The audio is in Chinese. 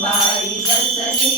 Baik 情